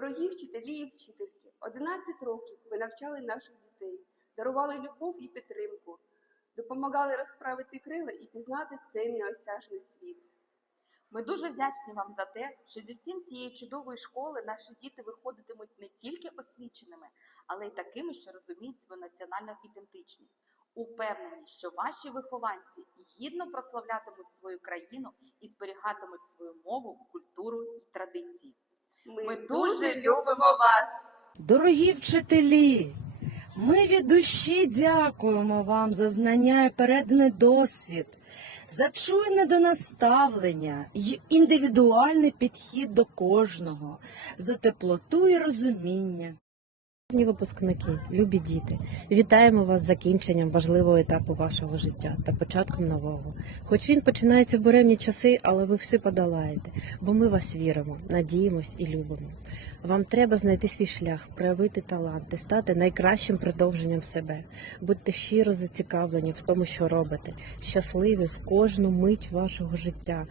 Дорогі вчителі і вчительки, 11 років ви навчали наших дітей, дарували любов і підтримку, допомагали розправити крила і пізнати цей неосяжний світ. Ми дуже вдячні вам за те, що зі стін цієї чудової школи наші діти виходитимуть не тільки освіченими, але й такими, що розуміють свою національну ідентичність. Упевнені, що ваші вихованці гідно прославлятимуть свою країну і зберігатимуть свою мову, культуру і традиції. Ми дуже любимо вас! Дорогі вчителі, ми від душі дякуємо вам за знання і переданий досвід, за чуйне до нас ставлення й індивідуальний підхід до кожного, за теплоту і розуміння. Шановні випускники, любі діти, вітаємо вас з закінченням важливого етапу вашого життя та початком нового. Хоч він починається в буремні часи, але ви все подолаєте, бо ми вас віримо, надіємось і любимо. Вам треба знайти свій шлях, проявити таланти, стати найкращим продовженням себе. Будьте щиро зацікавлені в тому, що робите, щасливі в кожну мить вашого життя.